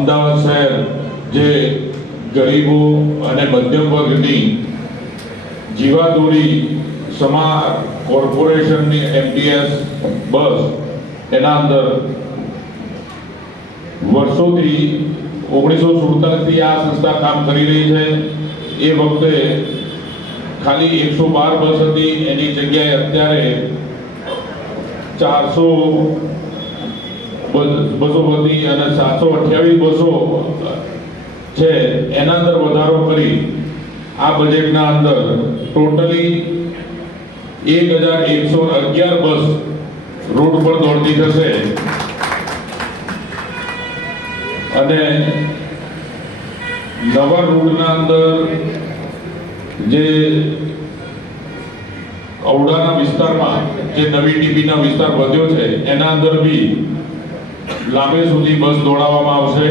અમદાવાદ શહેર જે ગરીબો અને મધ્યમ વર્ગની જીવાદોરી સમા કોર્પોરેશનની એમટીએસ બસ એના અંદર વર્ષોથી 1947થી આ સંસ્થા કામ કરી રહી છે. એ વખતે ખાલી 112 બસ હતી, એની જગ્યાએ અત્યારે 400 બસો વધી અને 728 બસો છે. એના અંદર વધારો કરી આ બજેટના અંદર ટોટલી 1111 બસ રોડ પર દોડતી થશે અને નવા રૂટના અંદર જે ઔડાના વિસ્તારમાં જે નવી ટીપીના વિસ્તાર વધ્યો છે એના અંદર બી લાંબે સુધી બસ દોડાવવામાં આવશે.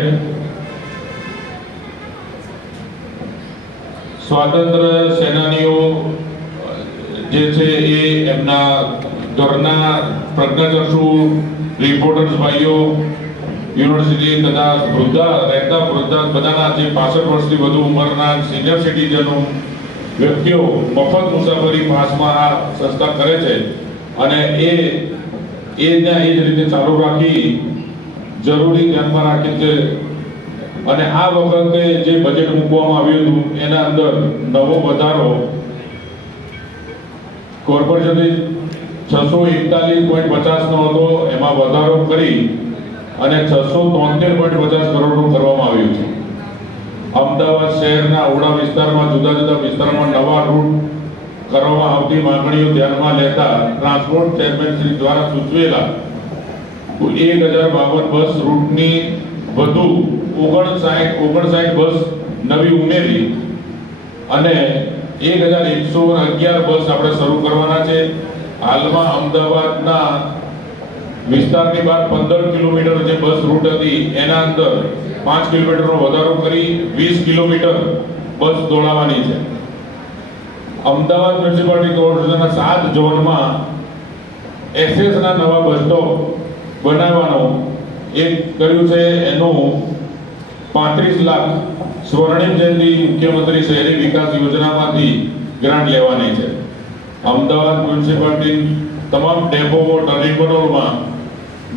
સ્વાતંત્ર્ય સેનાનીઓ જે છે એ એમના ઘરના પ્રજ્ઞાચક્ષુ રિપોર્ટર્સ ભાઈઓ, યુનિવર્સિટી તથા રહેતા વૃદ્ધા બધાના જે 65 વર્ષથી વધુ ઉંમરના સિનિયર સિટીઝનો વ્યક્તિઓ મફત મુસાફરી પાસમાં આ સંસ્થા કરે છે અને એ જ રીતે ચાલુ રાખી જરૂરી ધ્યાનમાં રાખે છે. અને આ વખતે જે બજેટ મૂકવામાં આવ્યું હતું એના અંદર નવો વધારો કોર્પોરેશનથી 641.50 નો હતો, એમાં વધારો કરી અને 673.50 કરોડનું કરવામાં આવ્યું છે. અમદાવાદ શહેરના ઓડા વિસ્તારમાં જુદા જુદા વિસ્તારમાં નવા રૂટ કરવામાં આવતી માંગણીઓ ધ્યાનમાં લેતા ટ્રાન્સપોર્ટ ચેરમેન શ્રી દ્વારા સૂચવેલા 1052 બસ રૂટની વધુ 59 બસ નવી ઉમેરી અને 1111 બસ આપણે શરૂ કરવાના છે. હાલમાં અમદાવાદના વિસ્તારની બહાર 15 કિલોમીટર જે બસ રૂટ હતી એના અંદર 5 કિલોમીટરનો વધારો કરી 20 કિલોમીટર બસ દોડાવવાની છે. અમદાવાદ મ્યુનિસિપાલિટી કોર્પોરેશનના 7 ઝોનમાં એસએસના નવા બસ સ્ટોપ બનાવવાનો એક કર્યું છે. એનું 35 લાખ સ્વર્ણિમ જયંતિ મુખ્યમંત્રી શહેરી વિકાસ યોજનામાંથી ગ્રાન્ટ લેવાની છે. અમદાવાદ મ્યુનિસિપાલિટી તમામ ડેપો ટર્મિનલોમાં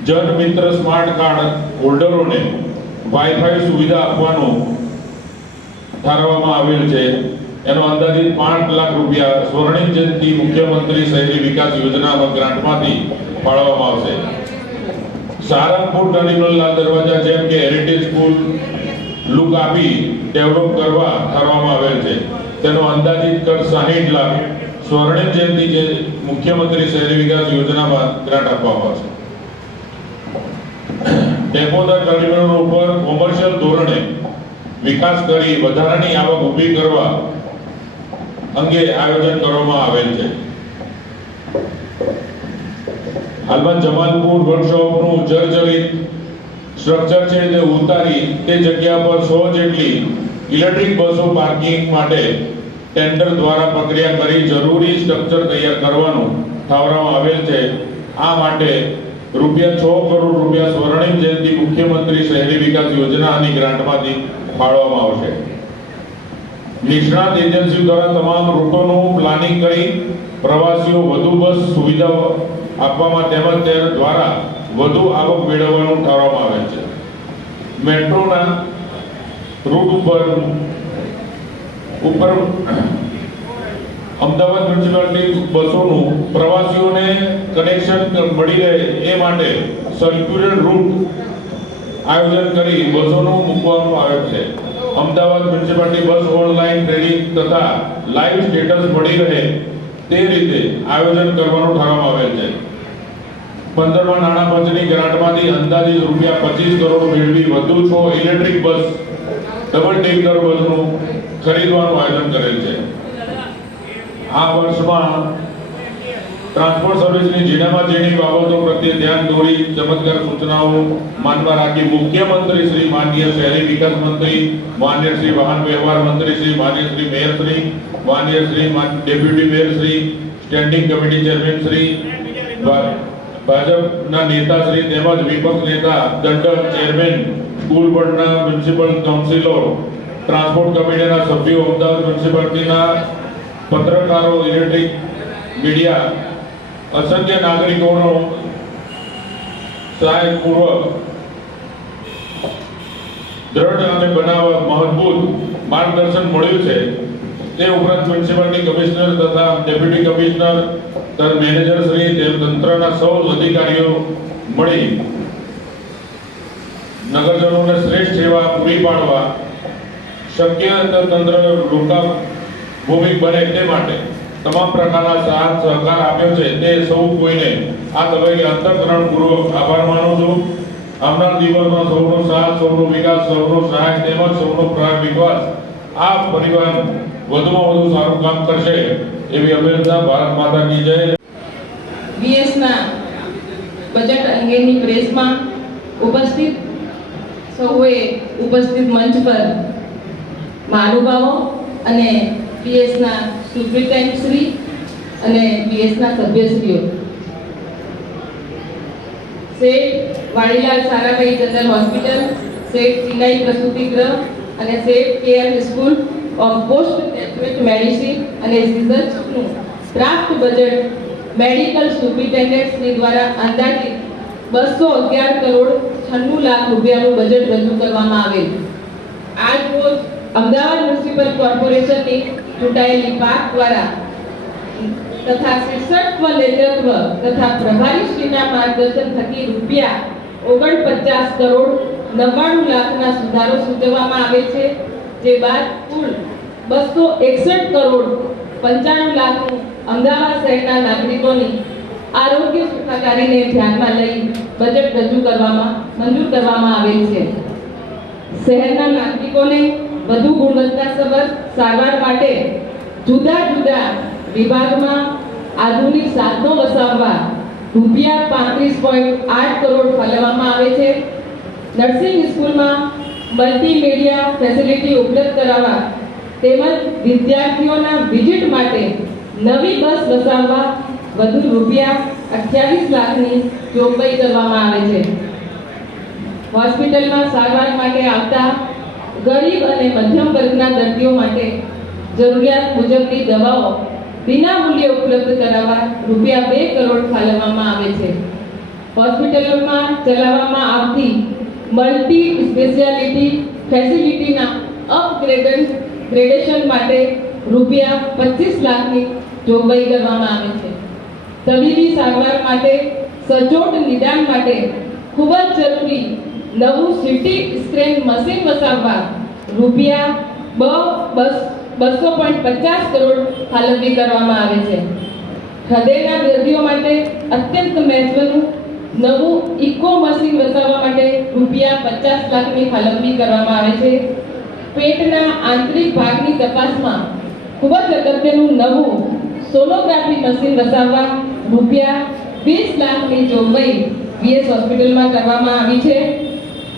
જન મિત્ર સ્માર્ટ કાર્ડ હોલ્ડરોને વાઈફાઈ સુવિધા આપવાનું ઠારવવામાં આવેલ છે. એનો અંદાજિત 5 લાખ રૂપિયા સ્વર્ણિમ જયંતિ મુખ્યમંત્રી શહેરી વિકાસ યોજનામાં ગ્રાન્ટમાંથી ફાળવવામાં આવશે. સારંગપુર ટર્મિનલના દરવાજા જેમ કે હેરિટેજ સ્કૂલ લુક આપી ડેવલપ કરવા ઠારવવામાં આવેલ છે. તેનો અંદાજિત ખર્ચ 60 લાખ સ્વર્ણિમ જયંતિ જે મુખ્યમંત્રી શહેરી વિકાસ યોજનામાં ગ્રાન્ટ આપવામાં આવશે. ડેપોના ટર્મિનલો ઉપર કોમર્શિયલ ધોરણે વિકાસ કરી વધારાની આવક ઊભી કરવા અંગે આયોજન કરવામાં આવેલ છે. હાલમાં જમાલપુર વર્કશોપનું જર્જરિત સ્ટ્રક્ચર છે તે ઉતારી તે જગ્યા પર 100 જેટલી ઇલેક્ટ્રિક બસો પાર્કિંગ માટે ટેન્ડર દ્વારા પ્રક્રિયા કરી જરૂરી સ્ટ્રક્ચર તૈયાર કરવાનું ઠારવવામાં આવેલ છે. આ માટે ₹6 કરોડ સ્વર્ણિમ જયંતિ મુખ્યમંત્રી શહેરી વિકાસ યોજનાની ગ્રાન્ટમાંથી ફાળવવામાં આવશે. નિષ્ણાત એજન્સી દ્વારા તમામ રૂટોનું પ્લાનિંગ કરી પ્રવાસીઓ વધુ બસ સુવિધાઓ આપવામાં તેમજ તે દ્વારા વધુ આવક મેળવવાનું ઠારવવામાં આવેલ છે. મેટ્રોના રૂટ ઉપર અમદાવાદ મ્યુનિસિપાલિટી બસોનું પ્રવાસીઓને કનેક્શન મળી રહે એ માટે સર્ક્યુલર રૂટ આયોજન કરી બસોનું મૂકવામાં આવેલ છે. અમદાવાદ મ્યુનિસિપાલિટી બસ ઓનલાઈન ટ્રેડિંગ તથા લાઈવ સ્ટેટસ મળી રહે તે રીતે આયોજન કરવાનું ઠારવવામાં આવેલ છે. 15મા નાણાં પંચની ગ્રાન્ટમાંથી અંદાજિત ₹25 કરોડ મેળવી વધુ 6 ઇલેક્ટ્રિક બસ ડબલ ડેકર બસનું ખરીદવાનું આયોજન કરેલ છે. આ વર્ષમાં ટ્રાન્સપોર્ટ સર્વિસની ઝીણામાં ઝીણી બાબતો પ્રત્યે ધ્યાન દોરી ચમત્કાર સૂચનાઓ માનમાં રાખી મુખ્યમંત્રી શ્રી, માનનીય શહેરી વિકાસ મંત્રી, માનનીય શ્રી વાહન વ્યવહાર મંત્રી શ્રી, માનનીય શ્રી મેયર શ્રી, માનનીય Shri deputy mayor Shri, standing committee chairman Shri, ભાજપના નેતા શ્રી તેમજ વિપક્ષ નેતા દંડક ચેરમેન સ્કૂલ બોર્ડના મ્યુનિસિપલ કાઉન્સિલો, ટ્રાન્સપોર્ટ કમિટીના સભ્યો, અમદાવાદ મ્યુનિસિપાલિટીના પત્રકારો, ઇલેક્ટ્રિક મીડિયા, અસંખ્ય નાગરિકોનો સહાયપૂર્વક દ્રઢ અને મજબૂત માર્ગદર્શન મળ્યું છે. તે ઉપરાંત મ્યુનિસિપાલિટી કમિશનર તથા ડેપ્યુટી કમિશનર તથા મેનેજર શ્રી તંત્રના સૌ અધિકારીઓ મળી નગરજનોને શ્રેષ્ઠ સેવા પૂરી પાડવા શક્ય તંત્ર લોકાભિમુખ બને તે માટે તમામ પ્રકારના સાથ સહકાર આપ્યો છે. તે સૌ કોઈને આ તબક્કે અંતઃકરણપૂર્વક આભાર માનું છું. આવનાર દિવસમાં સૌનો સાથ, સૌનો વિકાસ, સૌનો સહાય તેમજ સૌનો વિકાસ આ પરિવાર વધુમાં વધુ સારું કામ કરશે એવી અભિનંદન. ભારત માતા કી જય. બીએસના બજેટ અંગેની પ્રેસમાં ઉપસ્થિત સૌએ ઉપસ્થિત મંચ પર મહાનુભાવો અને બીએસના સુપ્રિન્ટેન્ડન્ટ શ્રી અને બીએસના સભ્યશ્રીઓ, શેઠ વાડીલાલ સારાભાઈ જનરલ હોસ્પિટલ, શેઠ ચિનાઈ પ્રસૂતિ ગૃહ અને Sheth KM school of post graduate medicine અને રિસર્ચનું draft budget medical superintendent Shri દ્વારા અંદાજિત 211 કરોડ 96 લાખ રૂપિયાનું બજેટ રજૂ કરવામાં આવેલ. આજ રોજ અમદાવાદ મ્યુનિસિપલ કોર્પોરેશનની ચૂંટાયેલી પાંખ દ્વારા તથા શીર્ષકત્વ નેતૃત્વ તથા પ્રભારીશ્રીના માર્ગદર્શન થકી રૂપિયા 49 કરોડ 99 લાખના સુધારો સૂચવવામાં આવે છે. જે બાદ કુલ 261 કરોડ 95 લાખનું અમદાવાદ શહેરના નાગરિકોની આરોગ્ય સુખાકારીને ધ્યાનમાં લઈ બજેટ રજૂ કરવામાં મંજૂર કરવામાં આવેલ છે. શહેરના નાગરિકોને વધુ ગુણવત્તાસભર સારવાર માટે જુદા જુદા વિભાગમાં આધુનિક સાધનો વસાવવા રૂપિયા 35.8 કરોડ ફાળવવામાં આવે છે. નર્સિંગ સ્કૂલમાં મલ્ટીમીડિયા ફેસિલિટી ઉપલબ્ધ કરાવવા તેમજ વિદ્યાર્થીઓના વિઝિટ માટે નવી બસ વસાવવા વધુ રૂપિયા 28 લાખની જોગવાઈ કરવામાં આવે છે. હોસ્પિટલમાં સારવાર માટે આવતા ગરીબ અને મધ્યમ વર્ગના દર્દીઓ માટે જરૂરિયાત મુજબની દવાઓ વિના મૂલ્યે ઉપલબ્ધ કરાવવા રૂપિયા 2 કરોડ ફાળવવામાં આવે છે. હોસ્પિટલોમાં ચલાવવામાં આવતી મલ્ટી સ્પેશિયાલિટી ફેસિલિટીના અપગ્રેડેશન માટે રૂપિયા 25 લાખની જોગવાઈ કરવામાં આવે છે. તબીબી સારવાર માટે સચોટ નિદાન માટે ખૂબ જ જરૂરી નવું સીટી સ્કેન મશીન વસાવવા રૂપિયા 200.50 કરોડ ફાળવણી કરવામાં આવે છે. હૃદયના દર્દીઓ માટે અત્યંત મહત્વનું નવું ઇકો મશીન વસાવવા માટે રૂપિયા 50 લાખની ફાળવણી કરવામાં આવે છે. પેટના આંતરિક ભાગની તપાસમાં ખૂબ જ અગત્યનું નવું સોનોગ્રાફી મશીન વસાવવા રૂપિયા 20 લાખની જોગવાઈ બીએસ હોસ્પિટલમાં કરવામાં આવી છે.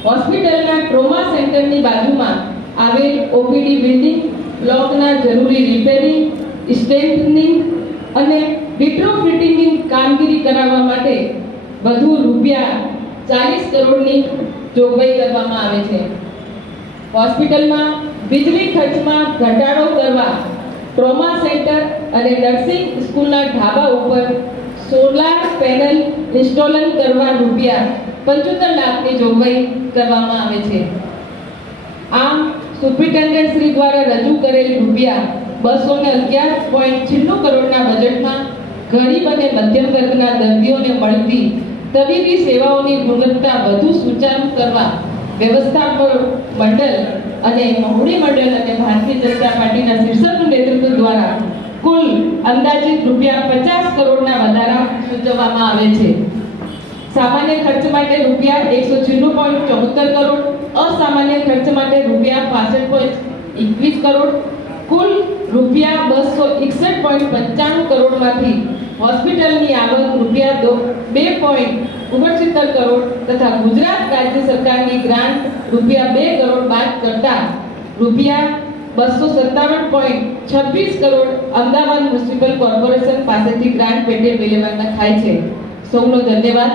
હોસ્પિટલના ટ્રોમા સેન્ટરની બાજુમાં આવેલ ઓપીડી બિલ્ડિંગ બ્લોકના જરૂરી રિપેરિંગ, સ્ટ્રેન્થનિંગ અને રિટ્રોફિટિંગની કામગીરી કરાવવા માટે વધુ રૂપિયા 40 કરોડની જોગવાઈ કરવામાં આવે છે. હોસ્પિટલમાં વીજળી ખર્ચમાં ઘટાડો કરવા ટ્રોમા સેન્ટર અને નર્સિંગ સ્કૂલના ઢાબા ઉપર સોલાર પેનલ ઇન્સ્ટોલ કરવા રૂપિયા 75 લાખની જોગવાઈ કરવામાં આવે છે. આમ સુપ્રિન્ટેન્ડન્ટ શ્રી દ્વારા રજૂ કરેલ રૂપિયા 211.96 કરોડના બજેટમાં ગરીબ અને મધ્યમ વર્ગના દર્દીઓને મળતી તબીબી સેવાઓની ગુણવત્તા વધુ સુચારુ કરવા વ્યવસ્થાપક મંડળ અને મોવડી મંડળ અને ભારતીય જનતા પાર્ટીના શીર્ષક નેતૃત્વ દ્વારા કુલ અંદાજિત રૂપિયા 50 કરોડના વધારા સૂચવવામાં આવે છે. સામાન્ય ખર્ચ માટે રૂપિયા 196.74 કરોડ, અસામાન્ય ખર્ચ માટે રૂપિયા 65.21 કરોડ, કુલ રૂપિયા 261.95 કરોડમાંથી હોસ્પિટલની આવક રૂપિયા 2.69 કરોડ તથા ગુજરાત રાજ્ય સરકારની ગ્રાન્ટ રૂપિયા 2 કરોડ બાદ કરતા રૂપિયા 257.26 કરોડ અમદાવાદ મ્યુનિસિપલ કોર્પોરેશન પાસેથી ગ્રાન્ટ પેટે મેળવવાના થાય છે. સૌનો ધન્યવાદ.